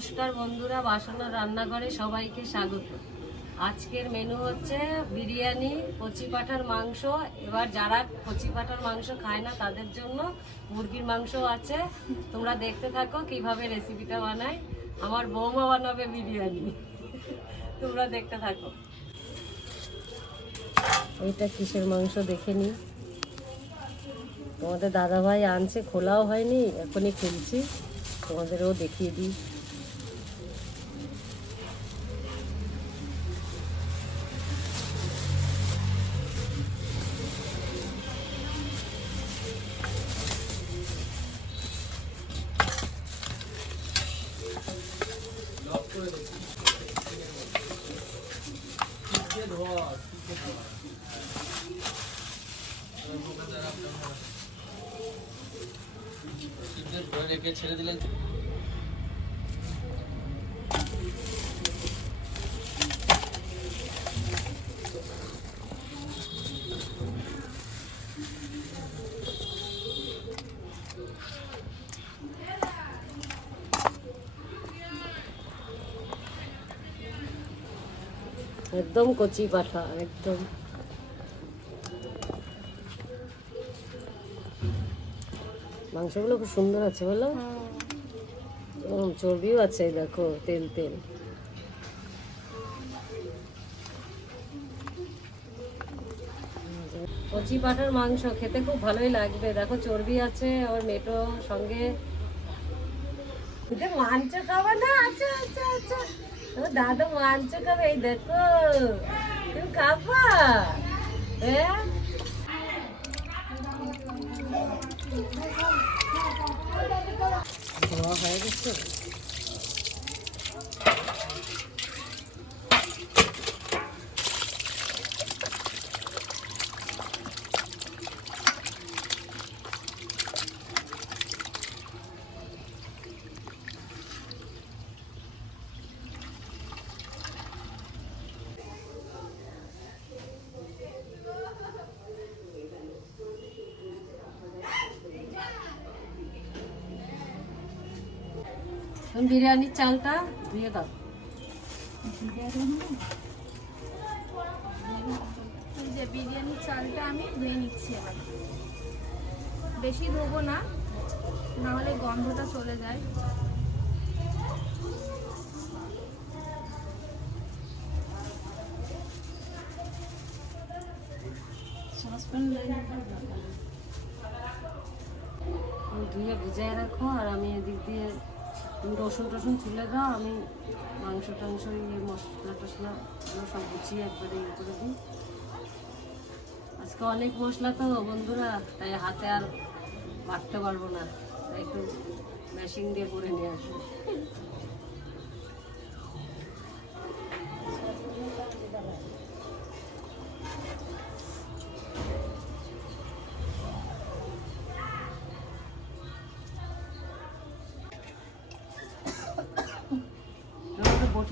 নমস্কার বন্ধুরা বাসনার রান্নাঘরে সবাইকে স্বাগত। আজকের মেনু হচ্ছে বিরিয়ানি, কচি পাঠার মাংস। এবার যারা কচি পাঠার মাংস খায় না, তাদের জন্য মুরগির মাংস আছে। তোমরা দেখতে থাকো কীভাবে রেসিপিটা বানায়। আমার বৌমা বানাবে বিরিয়ানি। তোমরা দেখতে থাকো। এটা কিসের মাংস দেখে নি। তোমাদের দাদাভাই আনছে, খোলাও হয়নি, এখনই খুলছি। তোমাদেরও দেখিয়ে দিই। রেখে ছেড়ে দিলেন একদম কচি পাঠা একদম। মাংসগুলো খুব সুন্দর আছে বলো? ও, চর্বিও আছে দেখো তেল তেল। কচি পাঠার মাংস খেতে খুব ভালোই লাগবে। দেখো চর্বি আছে আর মেটো সঙ্গে। মাংস খাবে না? আচ্ছা আচ্ছা আচ্ছা। দাদা মাংস খাবে এই দেখো। তুমি খাবা? হ্যাঁ? ধোয়া হয়ে গেছে। বিরিয়ানির চালটা দিয়ে দাও। যে বিরিয়ানির চালটা আমি ধুয়ে নিচ্ছি এবার। বেশি ধোবো না, নাহলে গন্ধটা চলে যায়। ধুয়ে ভিজায় রাখো আর আমি এদিক দিয়ে তুমি রসুন টসুন তুলে দাও, আমি মাংস টাংস ইয়ে মশলা টসলা সব গুছিয়ে একবারে ইয়ে করে দিই। আজকে অনেক মশলা তো বন্ধুরা, তাই হাতে আর বাটতে পারব না। তাই একটু মেশিন দিয়ে করে নিয়ে আসব।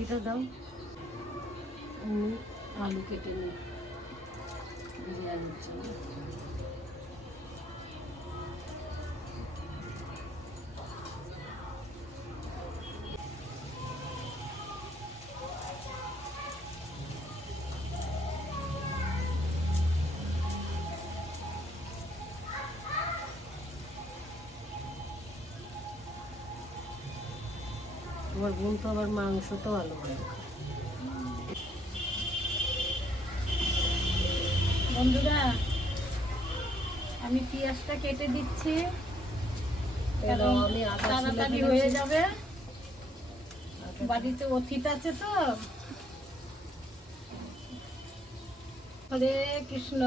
বটিটা দাও। আমি আলু কেটে নিই। বিরিয়ানির জন্য। তোমার বোন তো আবার মাংস তো আলু করে বন্ধুরা আমি পেঁয়াজটা কেটে দিচ্ছি। তাড়াতাড়ি হয়ে যাবে। বাড়িতে অতীত আছে তো। হরে কৃষ্ণ।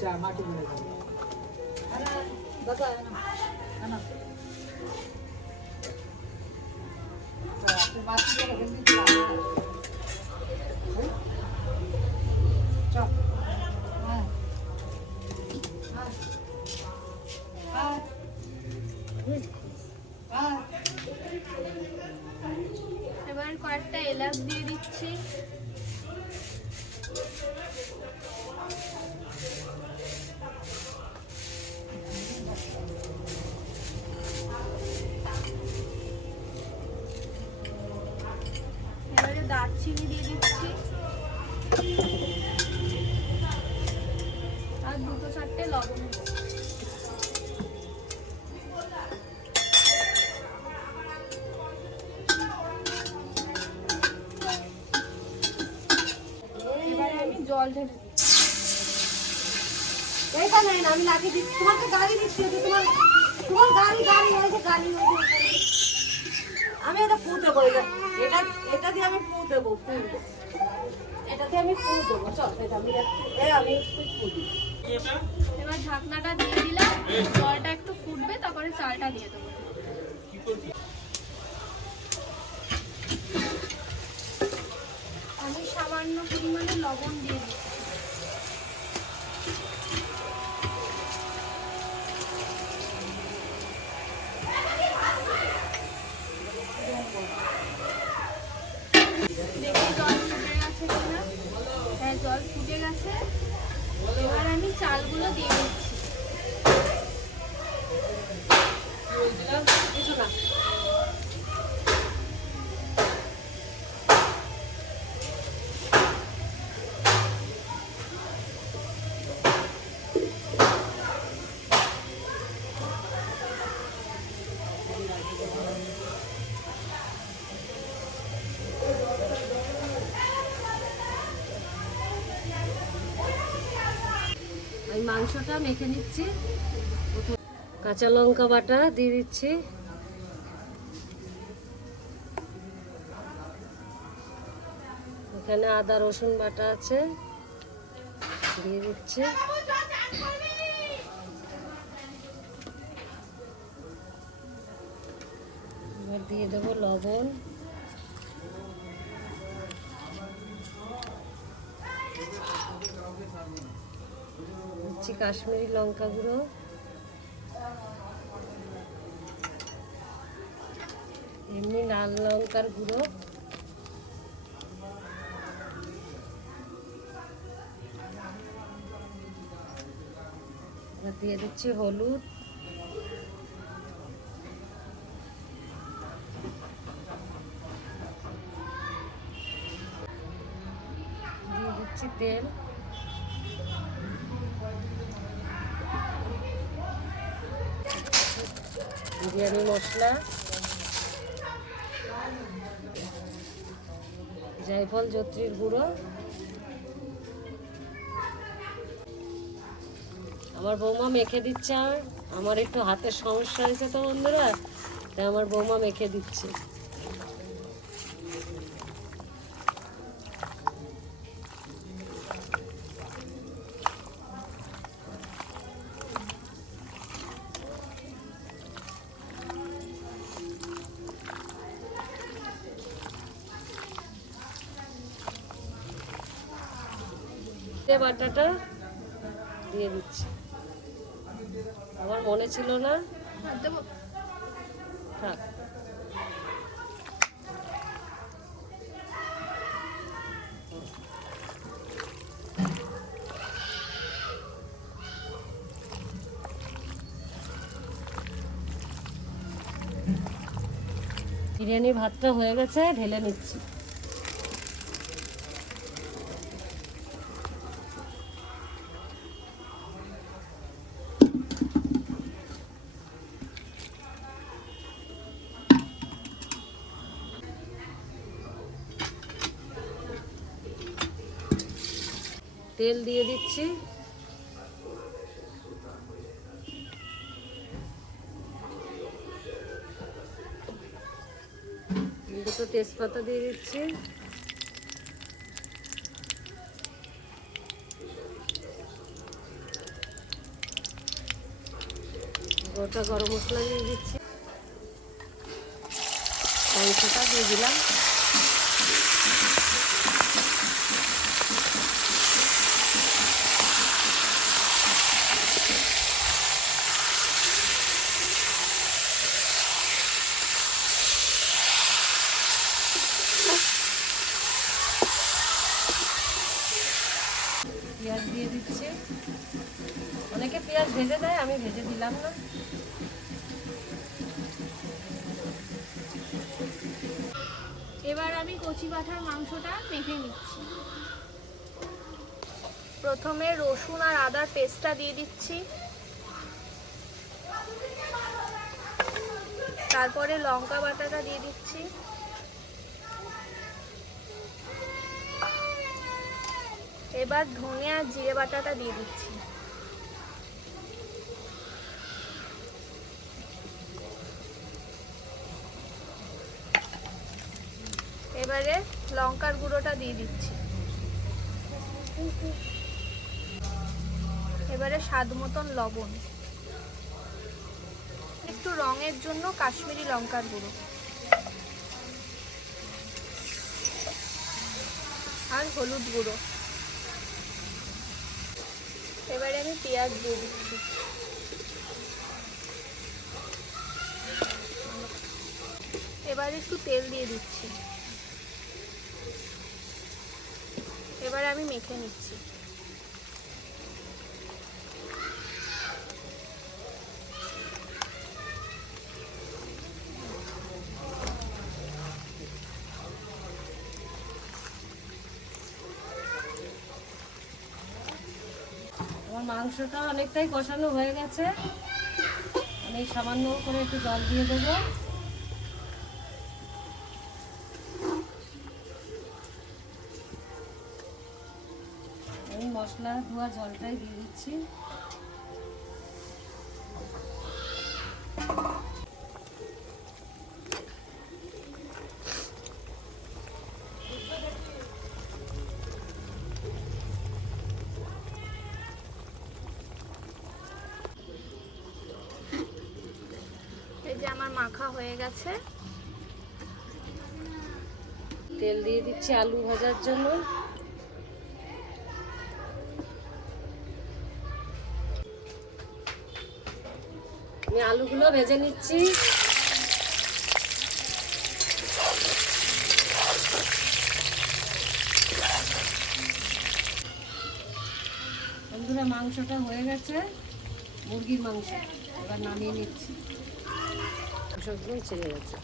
যা মাটি মেরে যাবে জল এইখানে না, আমি দিচ্ছি তোমাকে তোমার তোমার ওখানে। আমি এটা ফু দেবো এটা এটা এটা দিয়ে আমি ফু দেবো ফু দেবো এটা দিয়ে আমি ফু দেবো চল এটা আমি আমি এবার ঢাকনাটা দিয়ে দিলাম জলটা একটু ফুটবে তারপরে চালটা দিয়ে দেবো। আমি সামান্য পরিমাণে লবণ দিয়ে দিচ্ছি। এবার আমি চালগুলো দিয়ে দিচ্ছি কিছু না আমি মেখে নিচ্ছি। কাঁচা লঙ্কা বাটা দিয়ে দিচ্ছি। এখানে আদা, রসুন বাটা আছে। দিয়ে দিচ্ছি। দিয়ে দেবো লবণ। দিচ্ছি কাশ্মীরি লঙ্কা গুঁড়ো। এমনি লাল লঙ্কার গুঁড়ো। দিয়ে দিচ্ছি হলুদ। দিয়ে দিচ্ছি তেল। বিরিয়ানি মশলা। জায়ফল, জত্রির গুঁড়ো। আমার বৌমা মেখে দিচ্ছে আর আমার একটু হাতের সমস্যা হয়েছে তো বন্ধুরা, তাই আমার বৌমা মেখে দিচ্ছে। তে বাটাটা দিয়ে দিচ্ছি। আমার মনে ছিল না। থাক। বিরিয়ানি ভাতটা হয়ে গেছে, ঢেলে নিচ্ছি। তেল দিয়ে দিচ্ছি। দুটো তেজপাতা দিয়ে দিচ্ছি। গোটা গরম মশলা দিয়ে দিচ্ছি। মাংসটা দিয়ে দিলাম পেঁয়াজ দিয়ে দিচ্ছি অনেকে পেঁয়াজ ভেজে দেয় আমি ভেজে দিলাম না এবার আমি কচি পাঠার মাংসটা মেখে নিচ্ছি। প্রথমে রসুন আর আদার পেস্টটা দিয়ে দিচ্ছি। তারপরে লঙ্কা বাটাটা দিয়ে দিচ্ছি। এবার ধনে আর জিরে বাটাটা দিয়ে দিচ্ছি। এবারে লঙ্কার গুঁড়োটা দিয়ে দিচ্ছি। এবারে স্বাদ মতন লবণ। একটু রঙের জন্য কাশ্মীরি লঙ্কার গুঁড়ো। আর হলুদ গুঁড়ো। এবারে আমি পেঁয়াজ দিয়ে দিচ্ছি। এবারে একটু তেল দিয়ে দিচ্ছি এবারে আমি মেখে নিচ্ছি। আমার মাংসটা অনেকটাই কষানো হয়ে গেছে। আমি সামান্য করে একটু জল দিয়ে দেবো। মশলা ধোয়া জলটাই দিয়ে দিচ্ছি। এই যে আমার মাখা হয়ে গেছে। তেল দিয়ে দিচ্ছি আলু ভাজার জন্য আমি আলুগুলো ভেজে নিচ্ছি। বন্ধুরা, মাংসটা হয়ে গেছে। মুরগির মাংস, এবার নামিয়ে নিচ্ছি। সবগুলো ছেড়ে গেছে।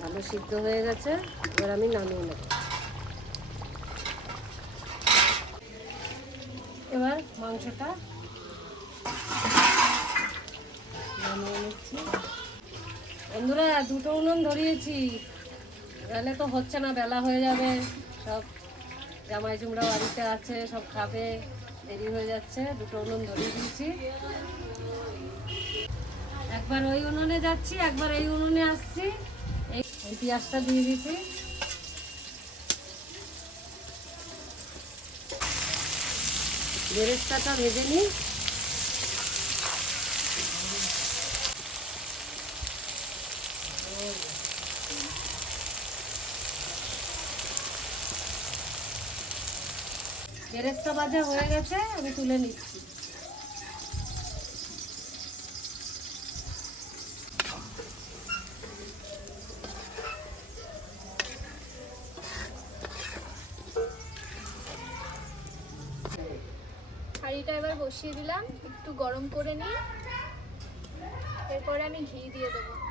ভালো সিদ্ধ হয়ে গেছে, এবার আমি নামিয়ে নেব। এবার মাংসটা নামিয়ে নিচ্ছি বন্ধুরা দুটো উনুন ধরিয়েছি। তাহলে তো হচ্ছে না, বেলা হয়ে যাবে। সব জামাই চুমড়া বাড়িতে আছে, সব খাবে। দেরি হয়ে যাচ্ছে, দুটো উনুন ধরিয়ে দিয়েছি। একবার ওই উনুনে যাচ্ছি, একবার এই উনুনে আসছি। এই পেঁয়াজটা দিয়ে দিছি বেরেস্তাটা ভেজে নিই। বেরেস্তা ভাজা হয়ে গেছে, আমি তুলে নিচ্ছি। হাঁড়িটা এবার বসিয়ে দিলাম, একটু গরম করে নিই। এরপরে আমি ঘি দিয়ে দেবো।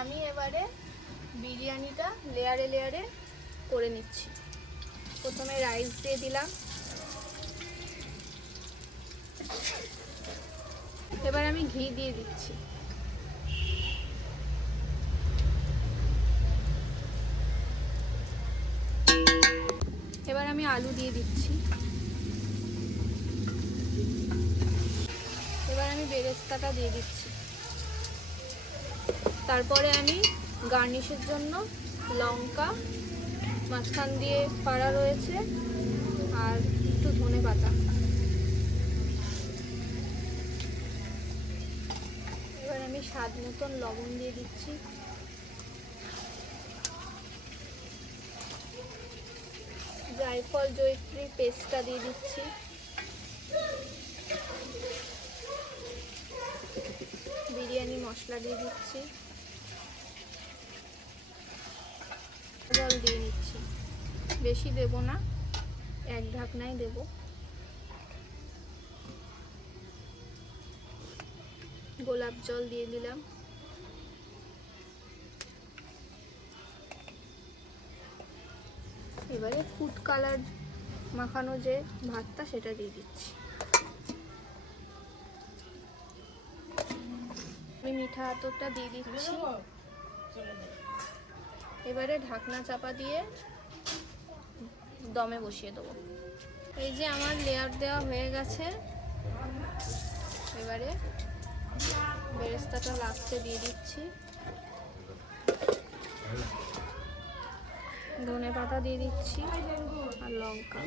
আমি এবারে বিরিয়ানিটা লেয়ারে লেয়ারে করে নিচ্ছি। প্রথমে রাইস দিয়ে দিলাম। এবার আমি ঘি দিয়ে দিচ্ছি। এবার আমি আলু দিয়ে দিচ্ছি। এবার আমি বেরেস্তাটা দিয়ে দিচ্ছি। তারপরে আমি গার্নিশের জন্য লঙ্কা, মাঝখান দিয়ে পাড়া রয়েছে আর একটু ধনে পাতা। এবার আমি স্বাদ মতন লবণ দিয়ে দিচ্ছি। জায়ফল, জয়ত্রী পেস্টটা দিয়ে দিচ্ছি। বিরিয়ানি মশলা দিয়ে দিচ্ছি। জল দিয়ে নিচ্ছি। বেশি দেব না, এক ঢাকনাই দেব। গোলাপ জল দিয়ে দিলাম। এবারে ফুড কালার মাখানো যে ভাতটা, সেটা দিয়ে দিচ্ছি। আমি মিঠা আতরটা দিয়ে দিচ্ছি। এবারে ঢাকনা চাপা দিয়ে দমে বসিয়ে দেবো। এই যে আমার লেয়ার দেওয়া হয়ে গেছে। এবারে বেরেস্তাটা লাস্টে দিয়ে দিচ্ছি। ধনে পাতা দিয়ে দিচ্ছি আর লঙ্কা।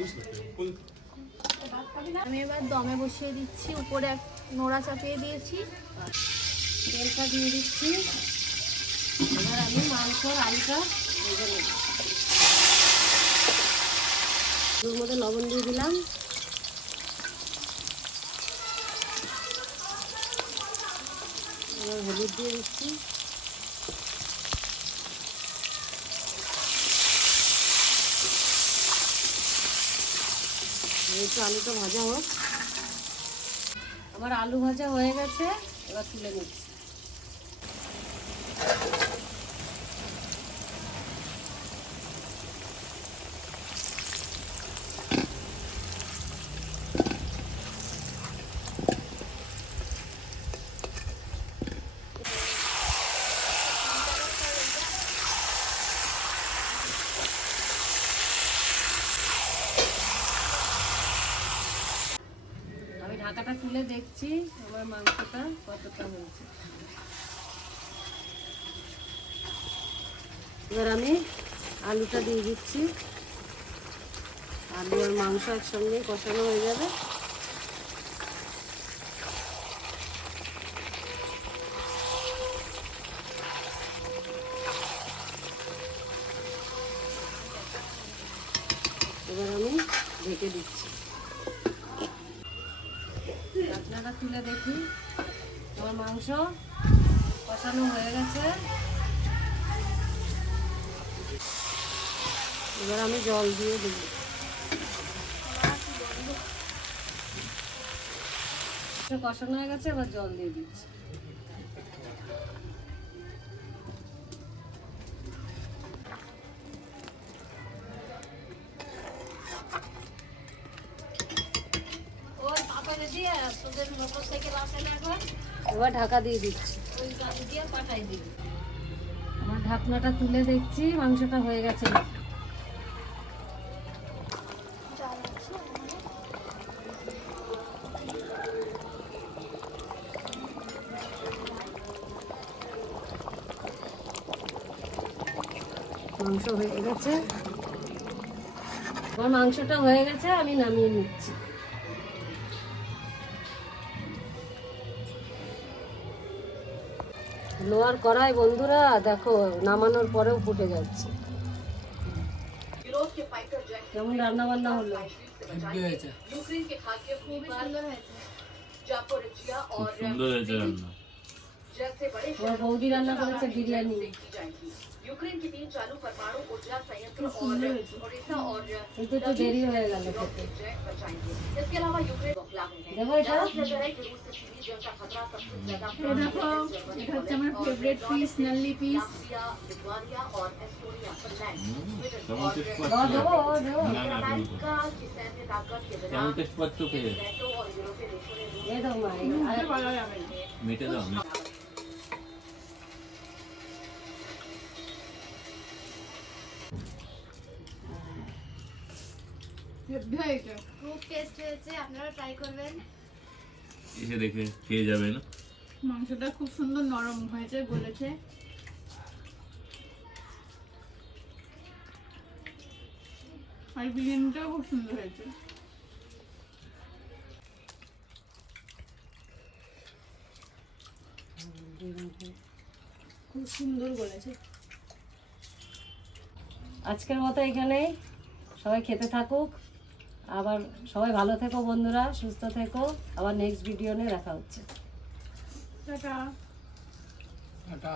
আমি এবার দমে বসিয়ে দিচ্ছি। উপরে এক নোড়া চাপিয়ে দিয়েছি। তেলটা দিয়ে দিচ্ছি। আমি মাংসর আলুটা ভেজে নেব। ওর মধ্যে লবণ দিয়ে দিলাম। হলুদ দিয়ে দিচ্ছি। একটু আলুটা ভাজা হোক। আমার আলু ভাজা হয়ে গেছে, এবার তুলে নিচ্ছি তুলে দেখছি আমার মাংসটা কতটা হয়েছে। এবার আমি আলুটা দিয়ে দিচ্ছি। আলু আর মাংস একসঙ্গে কষানো হয়ে যাবে। এবার আমি ঢেকে দিচ্ছি। আপনারা তুলে দেখি। আমার মাংস কষানো হয়ে গেছে। এবার আমি জল দিয়ে দেব। কষানো হয়ে গেছে, এবার জল দিয়ে দিচ্ছি। এবার ঢাকা দিয়ে দিচ্ছি। আমার ঢাকনাটা তুলে দেখছি, মাংসটা হয়ে গেছে। মাংস হয়ে গেছে। আমার মাংসটা হয়ে গেছে, আমি নামিয়ে নিচ্ছি। লোয়ার করায় বন্ধুরা দেখো নামানোর পরেও ফুটে যাচ্ছে। কেমন রান্না বান্না হলো হয়েছে। খুবই সুন্দর হয়েছে। খুব সুন্দর হয়েছে রান্না। আমার বৌদি রান্না করেছে বিরিয়ানি খুব সুন্দর হয়েছে কিন্তু একটু দেরি হয়ে গেল খেতে দেবো এটা এই দেখো এটা হচ্ছে আমার ফেভারিট পিস নাল্লি পিস কেমন টেস্ট দেবো পাচ্ছ দেবো দেবো না না তুমি করো। কেমন টেস্ট খুব টেস্ট হয়েছে আপনারা ট্রাই করবেন। মাংসটা খুব সুন্দর নরম হয়েছে বলেছে। আর বিরিয়ানিটাও খুব সুন্দর হয়েছে। খুব সুন্দর বলেছে। আজকের মতো এখানে সবাই খেতে থাকুক। আবার সবাই ভালো থেকো বন্ধুরা সুস্থ থেকো। আবার নেক্সট ভিডিও নিয়ে দেখা হচ্ছে। টাটা। টাটা।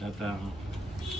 টাটা।